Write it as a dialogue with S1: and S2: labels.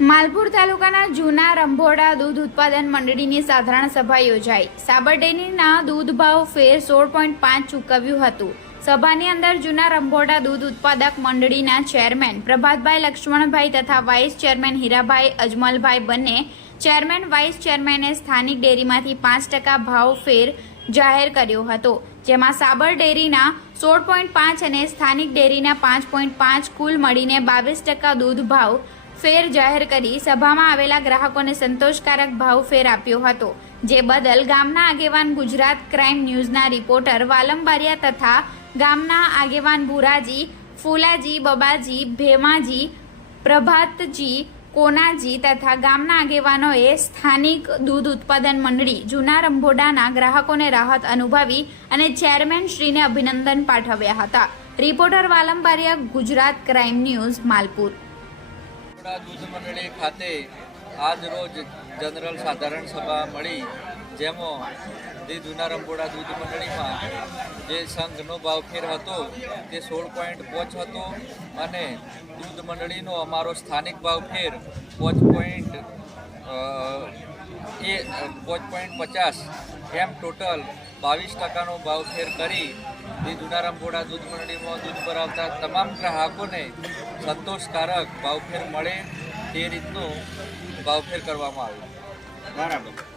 S1: માલપુર તાલુકાના જૂના રંભોડા દૂધ ઉત્પાદન મંડળીની સાધારણ સભા યોજાઈ. સાબરડેરીના દૂધ ભાવ ફેર સોળ પોઈન્ટ પાંચ ચૂકવ્યું હતું. સભાની અંદર જૂના રંભોડા દૂધ ઉત્પાદક મંડળીના ચેરમેન પ્રભાતભાઈ લક્ષ્મણભાઈ તથા વાઇસ ચેરમેન હીરાભાઈ અજમલભાઈ બંને ચેરમેન વાઇસ ચેરમેને સ્થાનિક ડેરીમાંથી પાંચ ટકા ભાવ ફેર જાહેર કર્યો હતો, જેમાં સાબર ડેરીના સોળ પોઈન્ટ પાંચ અને સ્થાનિક ડેરીના પાંચ પોઈન્ટ પાંચ કુલ મળીને બાવીસ ટકા દૂધ ભાવ ફેર જાહેર કરી સભામાં આવેલા ગ્રાહકોને સંતોષકારક ભાવ ફેર આપ્યો હતો, જે બદલ ગામના આગેવાન ગુજરાત ક્રાઇમ ન્યૂઝના રિપોર્ટર વાલંબારિયા તથા ગામના આગેવાન ભુરાજી ફૂલાજી, બબાજી, ભેમાજી, પ્રભાતજી, કોનાજી તથા ગામના આગેવાનોએ સ્થાનિક દૂધ ઉત્પાદન મંડળી જૂના રંભોડાના ગ્રાહકોને રાહત અનુભવી અને ચેરમેન શ્રીને અભિનંદન પાઠવ્યા હતા. Reporter Valambariya Gujarat Crime News, Malpur.
S2: Baroda દૂધ મંડળી ખાતે આજ રોજ જનરલ સાધારણ સભા મળી, જેમાં જે જૂના રંગોડા દૂધ મંડળીમાં જે સંઘનો ભાવફેર હતો તે સોળ પોઈન્ટ પાંચ હતો અને દૂધ મંડળીનો અમારો સ્થાનિક ભાવફેર પાંચ પોઈન્ટ એ પાંચ પોઈન્ટ પચાસ. એમ ટોટલ બાવીસ ટકાનો ભાવફેર કરી જે જૂના રંગોડા દૂધ મંડળીમાં દૂધ ભરાવતા તમામ ગ્રાહકોને સંતોષકારક ભાવફેર મળે તે રીતનું ભાવફેર કરવામાં આવ્યું.
S3: બરાબર.